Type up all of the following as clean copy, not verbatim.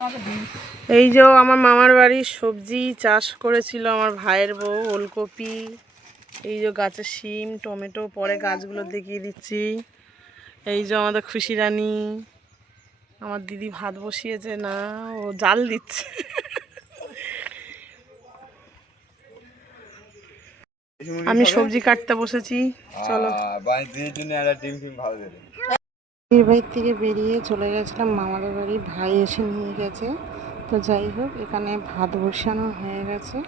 এই যে আমার মামার বাড়ির সবজি চাষ করেছিল আমার ভাইয়ের বউ, ওলকপি, এই যে গাছের শিম, টমেটো, পরে গাছগুলো দেখিয়ে দিচ্ছি। এই যে আমাদের খুশি রানী, আমার দিদি ভাত বসিয়েছে, না ও জাল দিচ্ছে। আমি সবজি কাটতে বসেছি, চলো। বিয়ের বাড়ির থেকে বেরিয়ে চলে গেছিলাম মামাদের বাড়ি, ভাই এসে নিয়ে গেছে। তো যাই হোক, এখানে ভাত বসানো হয়ে গেছে,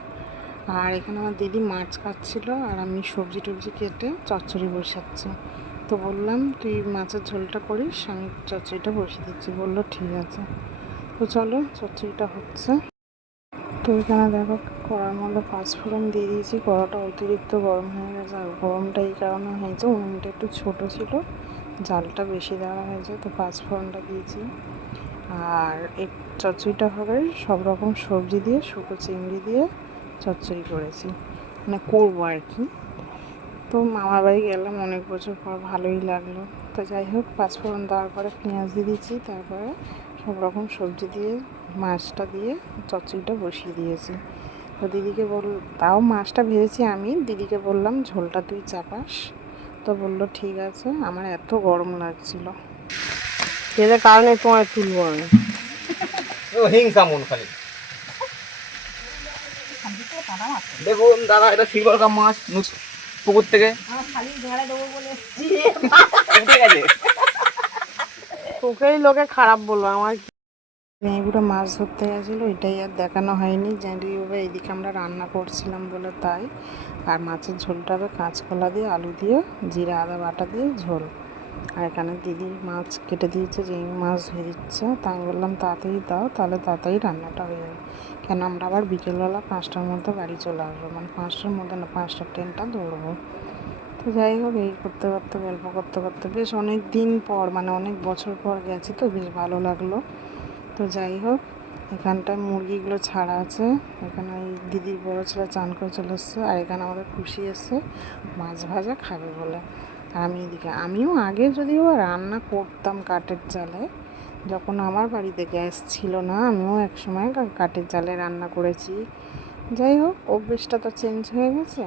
আর এখানে আমার দিদি মাছ কাটছিল আর আমি সবজি টবজি কেটে চচ্চড়ি বসাচ্ছি। তো বললাম তুই মাছের ঝোলটা করিস, আমি চচ্চড়িটা বসিয়ে দিচ্ছি। বললো ঠিক আছে। তো চলো, চচ্চড়িটা হচ্ছে। তো এখানে দেখো কড়ার মধ্যে পাঁচফোড়ন দিয়ে দিয়েছি। কড়াটা অতিরিক্ত গরম হয়ে গেছে, আর গরমটা এই কারণে হয়েছে উনুনটা একটু ছোটো ছিল, জালটা বেশি দেওয়া হয়েছে, তো পাঁচফোড়নটা দিয়েছি। আর এই চচ্চড়িটা হবে সব রকম সবজি দিয়ে, শুকো চিংড়ি দিয়ে চচ্চড়ি করেছি, মানে করবো আর কি। তো মামার বাড়ি গেলাম অনেক বছর পর, ভালোই লাগলো। তো যাই হোক, পাঁচফোড়ন দেওয়ার পরে পেঁয়াজ দিয়ে দিচ্ছি, তারপরে সব রকম সবজি দিয়ে মাছটা দিয়ে চচ্চড়িটা বসিয়ে দিয়েছি। তো দিদিকে তাও মাছটা ভেজেছি আমি, দিদিকে বললাম ঝোলটা তুই চাপাস। তো বললো ঠিক আছে। আমার এত গরম লাগছিল, এদের কারণে তোমার তুলবো আমি। হিংসা মন খালি। দেখুন দাদা, এটা সিলভার কাপ মাছ পুকুর থেকে তোকেই লোকে খারাপ বলবো। আমার মেয়েগুলো মাছ ধরতে গেছিলো, এটাই আর দেখানো হয়নি। যদিও এইদিকে আমরা রান্না করছিলাম বলে তাই। আর মাছের ঝোলটা হবে কাঁচকলা দিয়ে, আলু দিয়ে, জিরা আদা বাটা দিয়ে ঝোল। আর এখানে দিদি মাছ কেটে দিয়েছে, যে মাছ ধুয়ে দিচ্ছে। তা আমি বললাম তাড়াতাড়ি দাও, তাহলে তাড়াতাড়ি রান্নাটা হয়ে যাবে। কেন আমরা আবার বিকেলবেলা 5টার মধ্যে বাড়ি চলে আসবো, মানে 5টার মধ্যে না, 5টার ট্রেনটা ধরবো। তো যাই হোক, এই করতে করতে গল্প করতে করতে বেশ অনেক দিন পর, মানে অনেক বছর পর গেছি, তো বেশ ভালো লাগলো। তো যাই হোক, এখানটায় মুরগিগুলো ছাড়া আছে। এখানে ওই দিদির বড় ছেলে চান করে চলে এসছে, আর এখানে আমাদের খুশি এসছে মাছ ভাজা খাবে বলে। আর আমি এদিকে, আমিও আগে যদিও রান্না করতাম কাঠের জালে, যখন আমার বাড়িতে গ্যাস ছিল না, আমিও একসময় কাঠের জালে রান্না করেছি। যাই হোক, অভ্যেসটা তো চেঞ্জ হয়ে গেছে।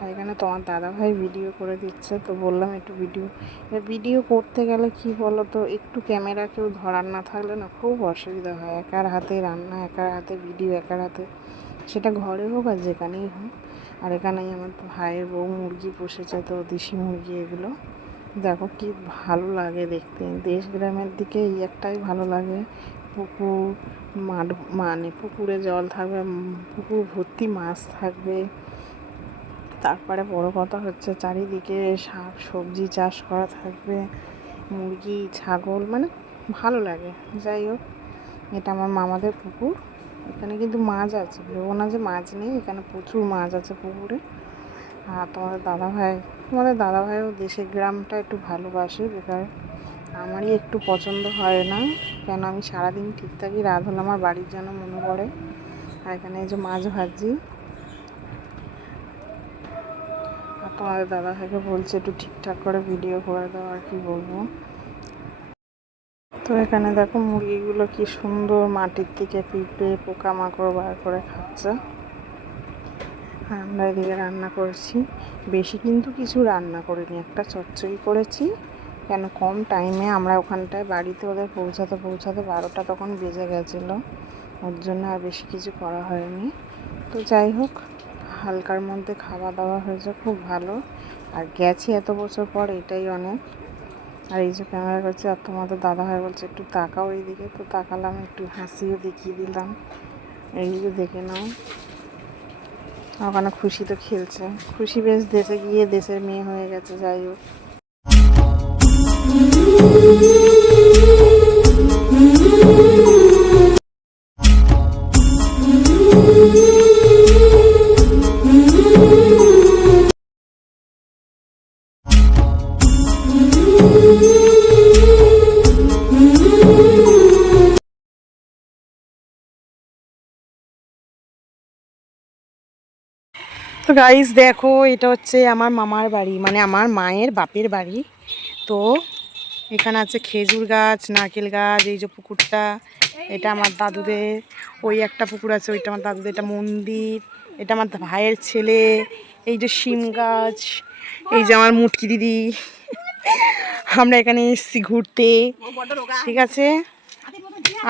আর এখানে তোমার দাদাভাই ভিডিও করে দিচ্ছে, তো বললাম একটু ভিডিও করতে গেলে কি বলো তো, একটু ক্যামেরা কেউ ধরার না থাকলে না খুব অসুবিধা হয়। একার হাতে রান্না, একার হাতে ভিডিও, একার হাতে, সেটা ঘরে হোক আর যেখানেই হোক। আর এখানেই আমার ভাইয়ের বউ মুরগি পুষেছে, তো দেশি মুরগি এগুলো। দেখো কি ভালো লাগে দেখতে। দেশ গ্রামের দিকে এই একটাই ভালো লাগে, পুকুর মাঠ, মানে পুকুরে জল থাকবে, পুকুর ভর্তি মাছ থাকবে। তারপরে বড় কথা হচ্ছে চারিদিকে শাক সবজি চাষ করা থাকবে, মুরগি ছাগল, মানে ভালো লাগে। যাই হোক, এটা আমার মামাদের পুকুর। এখানে কিন্তু মাছ আছে, ভেবো না যে মাছ নেই, এখানে প্রচুর মাছ আছে পুকুরে। আর তোমাদের দাদাভাইও দেশের গ্রামটা একটু ভালোবাসে, বেকার আমারই একটু পছন্দ হয় না। কেন আমি সারাদিন ঠিক থাকি, রাত হলে আমার বাড়ির যেন মনে পড়ে। আর এখানে এই যে মাছ ভাজি, আর তোমাদের দাদাভাইকে বলছে একটু ঠিকঠাক করে ভিডিও করে দাও, আর কি বলবো। তো এখানে দেখো মুরগিগুলো কি সুন্দর মাটির থেকে পিঁপড়ে পোকামাকড় বার করে খাচ্ছে। আর আমরা এদিকে রান্না করেছি, বেশি কিন্তু কিছু রান্না করিনি, একটা চচ্চড়ি করেছি। কেন কম টাইমে আমরা ওখানটায় বাড়িতে ওদের পৌঁছাতে 12টা তখন বেজে গেছিলো, ওর জন্য আর বেশি কিছু করা হয়নি। তো যাই হোক, হালকার মধ্যে খাওয়া দাওয়া হয়েছে, খুব ভালো। আর গেছি এত বছর পর, এটাই অনেক। আর এই যে ক্যামেরা করছে, আর তোমাদের দাদাভাই বলছে একটু তাকাও এইদিকে, তো তাকালাম, একটু হাসিও দেখিয়ে দিলাম, এই যে দেখে নাও। ওখানে খুশি তো খেলছে, খুশি বেশ দেশে গিয়ে দেশের মেয়ে হয়ে গেছে। যাই হোক, তো গাইস দেখো, এটা হচ্ছে আমার মামার বাড়ি, মানে আমার মায়ের বাপের বাড়ি। তো এখানে আছে খেজুর গাছ, নারকেল গাছ। এই যে পুকুরটা, এটা আমার দাদুদের। ওই একটা পুকুর আছে, ওইটা আমার দাদুদের। এটা মন্দির, এটা আমার ভাইয়ের ছেলে। এই যে শিম গাছ, এই যে আমার মুটকি দিদি। আমরা এখানে এসেছি ঘুরতে, ঠিক আছে।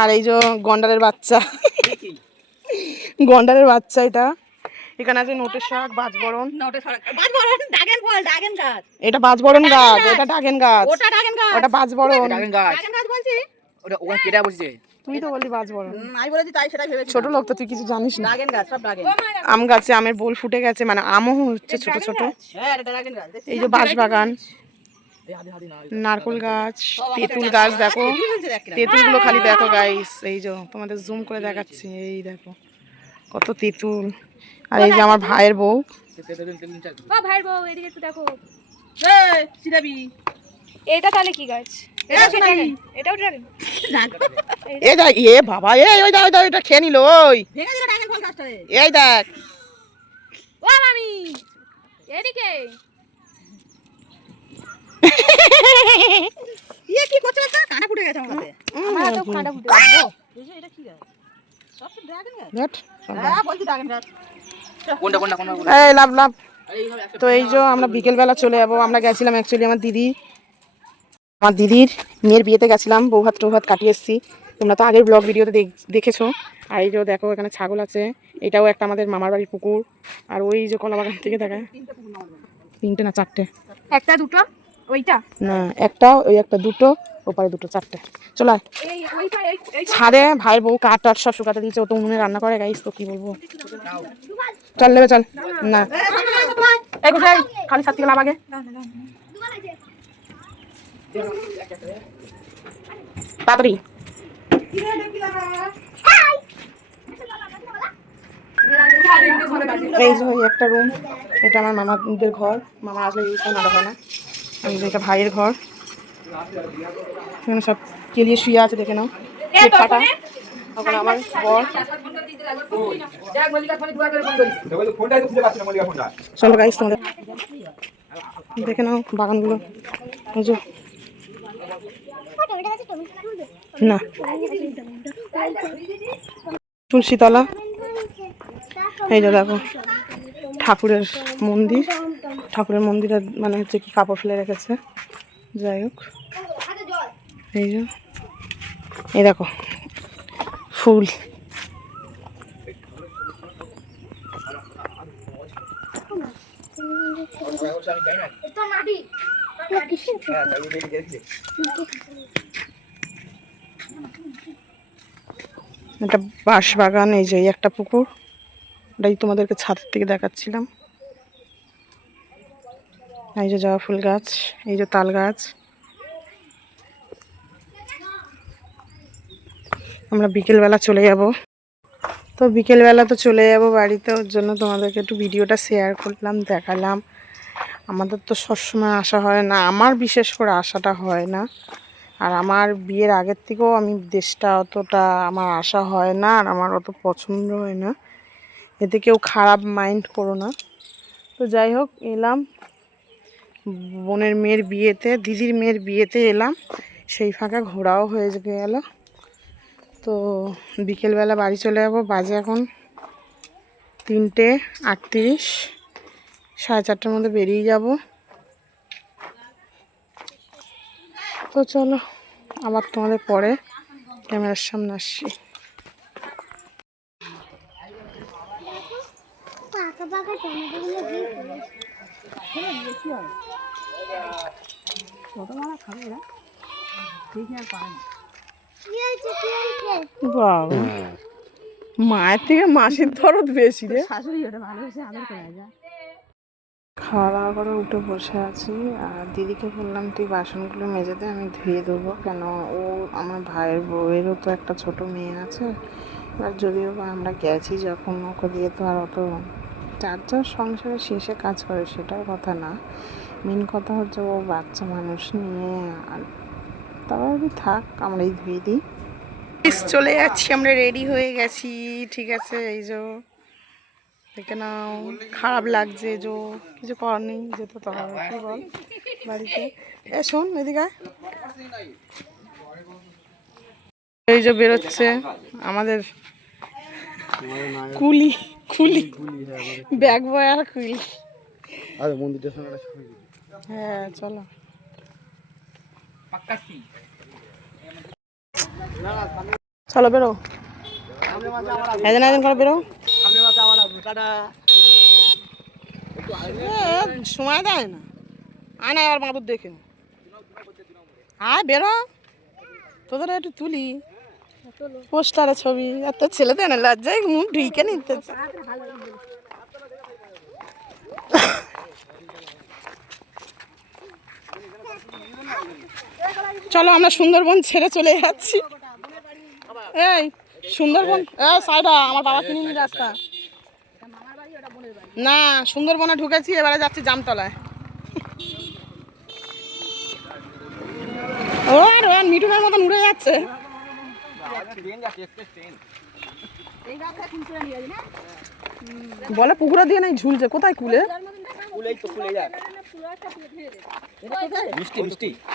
আর এই যে গন্ডারের বাচ্চা, গন্ডারের বাচ্চা এটা। এখানে আছে নোটের শাক, বাজবরণ। এটা বাজবরণ গাছ, এটা ডাগেন গাছ, ওটা বাজবরণ। তুই তো বললি বাজবরণ, ছোট লোক তো, তুই কিছু জানিস না। আম গাছে আমের বোল ফুটে গেছে, মানে আমও হচ্ছে ছোট ছোট। এই যে বাঁশবাগান, নারকেল গাছ, তেঁতুল গাছ। দেখো তেঁতুলগুলো খালি দেখো গাইস, এই যে তোমাদের জুম করে দেখাচ্ছি। এই দেখো কত তেঁতুল। আর এই যে আমার ভাইয়ের বউ। ভাইয়ের বউ, এদিকে একটু দেখো। এটা তাহলে কি গাছ? এটাও ড্রাগন। এই দেখ, এ বাবা, এই ওই দেখ, এটা খেয়ে নিল। ওই এই দেখ, ও মামি এদিকে। কি করছে? কাঁটা ফুটে গেছে আমার হাতে। আমার হাতেও কাঁটা ফুটে গেছে। এটা কি গাছ? সব তো ড্রাগন গাছ। দেখ, হ্যাঁ বলছি ড্রাগন গাছ। কোনটা? এই লাভ লাভ। তো এই যে আমরা বিকেলবেলা চলে যাবো। আমরা গেছিলাম অ্যাকচুয়ালি আমার দিদির মেয়ের বিয়েতে গেছিলাম, বৌভাত টৌভাত কাটিয়ে এসেছি। তোমরা তো আগের ব্লগ ভিডিওতে দেখেছো। আর এই যে দেখো এখানে ছাগল আছে, এটাও একটা আমাদের মামার বাড়ির পুকুর। আর ওই যে কলা বাগান থেকে দেখায়, 3টে না 4টে, একটা দুটো ওইটা না একটা, ওই একটা দুটো, ওপারে দুটো, 4টে। চলো ছাদে ভাইয়ের বউ কাঠ টাট সব শুকাতে দিয়েছে। ও তো উনুনে রান্না করে গাইস, তো কি বলবো। চল নেবে, চল না এই কোথায় খালি ছাদ থেকে লাভ আগে। তাড়াতাড়ি। এই যে একটা রুম, এটা আমার মামাদের ঘর। মামা আসলে ইউজ করে, না হয় না। এই যে এটা ভাইয়ের ঘর, এখানে সব কেলিয়ে শুয়ে আছে, দেখে নাও। ফাটা ওখানে আমার বর। চলো গাইস, তোমাদের দেখে নাও বাগানগুলো। না তুলসীতলা। এই যে দেখো ঠাকুরের মন্দির, ঠাকুরের মন্দিরে মানে হচ্ছে কি কাপড় ফেলে রেখেছে। যাই হোক, এই যে এই দেখো ফুল। এটা বাঁশ বাগান। এই যে একটা পুকুর, ওটাই তোমাদেরকে ছাদের থেকে দেখাচ্ছিলাম। এই যে জবা ফুল গাছ, এই যে তাল গাছ। আমরা বিকেলবেলা চলে যাব। তো বিকেলবেলা তো চলে যাব বাড়িতে, ওর জন্য তোমাদেরকে একটু ভিডিওটা শেয়ার করলাম, দেখালাম। আমাদের তো সবসময় আসা হয় না, আমার বিশেষ করে আসাটা হয় না। আর আমার বিয়ের আগের থেকেও আমি দেশটা অতটা আমার আসা হয় না, আর আমার অত পছন্দ হয় না। এতে কেউ খারাপ মাইন্ড করো না। তো যাই হোক, এলাম বোনের মেয়ের বিয়েতে, দিদির মেয়ের বিয়েতে এলাম, সেই ফাঁকা ঘোরাও হয়ে গেল। তো বিকেলবেলা বাড়ি চলে যাব। বাজে এখন 3:38, 4:30টার মধ্যে বেরিয়ে যাব। তো চলো আবার তোমাদের পরে ক্যামেরার সামনে আসছি। বাবা, মায়ের থেকে মাসির দরদ বেশি রে। খাওয়া দাওয়া করে উঠে বসে আছি। আর দিদিকে বললাম তুই বাসনগুলো মেজে দে, আমি ধুয়ে দেবো। কেন ও আমার ভাইয়ের বউয়েরও তো একটা ছোট মেয়ে আছে। আর যদিও বা আমরা গেছি যখন, ওকে দিয়ে তো আর অত, যার সংসারে শেষে কাজ করে সেটার কথা না, মেন কথা হচ্ছে ও বাচ্চা মানুষ নিয়ে। আর তারপরে থাক, আমরাই ধুয়ে দিই। চলে যাচ্ছি, আমরা রেডি হয়ে গেছি, ঠিক আছে। এই যে এখানে খারাপ লাগছে যে কিছু করার নেই, যেতে তো হবে, কি বল বাড়িতে। এ শোন এদিকে আয়। এই যে বেরোচ্ছে আমাদের কুলি কুলি ব্যাগ বয় আর কুলি। হ্যাঁ চলো। চলো বেরো, একজন একজন করে বেরো। সময় দেয় না, আয় না এবার মাদুর দেখে আয় বেরো, তোদের একটু তুলি পোস্টারে ছবি। আর তোর ছেলে দেয় না, লজ্জায় মুখ ঢুকে নিতেছে। চলো আমরা সুন্দরবন ছেড়ে চলে যাচ্ছি। এই সুন্দরবন সাইডা আমার বাবা কিনে নি রাস্তা না, সুন্দরবনে ঢুকেছি, এবারে যাচ্ছি জামতলায়। ও আর মিঠুনের মতন উড়ে যাচ্ছে। বলে পুকুরা দিয়ে নাই ঝুলছে, কোথায় কুলে?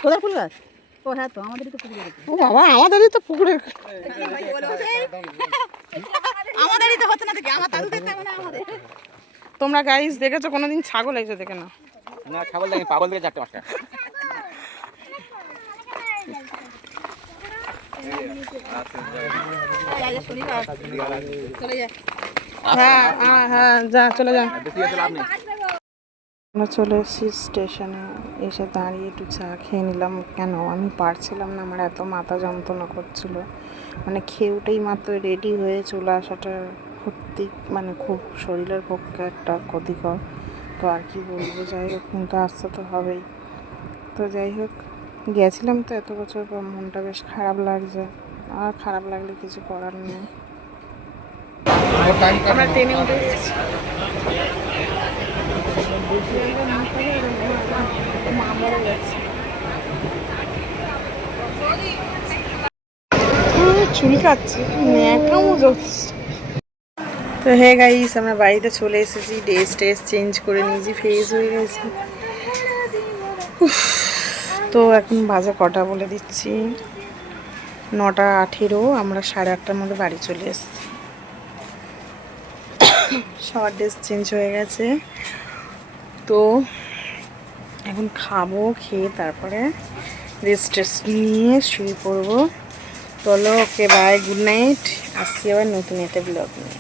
কোথায় কুল গাছ? ও হ্যাঁ তো আমাদেরই তো পুকুরে। ও বাবা আমাদেরই তো পুকুরে, আমাদেরই তো হচ্ছে না দেখি, আমার দাদু দেখতে হবে না আমাদের। তোমরা গাইস দেখেছো কোনোদিন ছাগল এসে দেখে না? না ছাগল দেখি, পাগল থেকে 4টে 5টা। হ্যাঁ হ্যাঁ হ্যাঁ যা চলে যা। বেশি আছে লাভ নেই। আমরা চলে এসেছি স্টেশনে, এসে দাঁড়িয়ে একটু চা খেয়ে নিলাম। কেন আমি পারছিলাম না, আমার এত মাথা যন্ত্রণা করছিল, মানে খেয়ে উঠেই মাত্র রেডি হয়ে চলে আসাটা সত্যি মানে খুব শরীরের পক্ষে একটা ক্ষতিকর। তো আর কি বলবো, যাই হোক কিন্তু আসতে তো হবেই। তো যাই হোক গেছিলাম তো এত বছর পর, মনটা বেশ খারাপ লাগছে, আর খারাপ লাগলে কিছু করার নেই। আমরা ট্রেনে উঠে এসেছি। চুলকাচ্ছে, ন্যাকামো যাচ্ছে। তো হে গাইস আমরা বাড়িতে চলে এসেছি, ড্রেস চেঞ্জ করে নিয়েছি, ফ্রেশ হয়ে গেছি। তো এখন বাজে কটা বলে দিচ্ছি, 9:18। আমরা 8:30টার মধ্যে বাড়ি চলে এসেছি। সবার ড্রেস চেঞ্জ হয়ে গেছে, তো এখন খাবো, খেয়ে তারপরে রেস্ট নিয়ে শুয়ে পড়বো। চলো ওকে বাই, গুড নাইট। আসছি আবার নতুন একটা ব্লগ নিয়ে।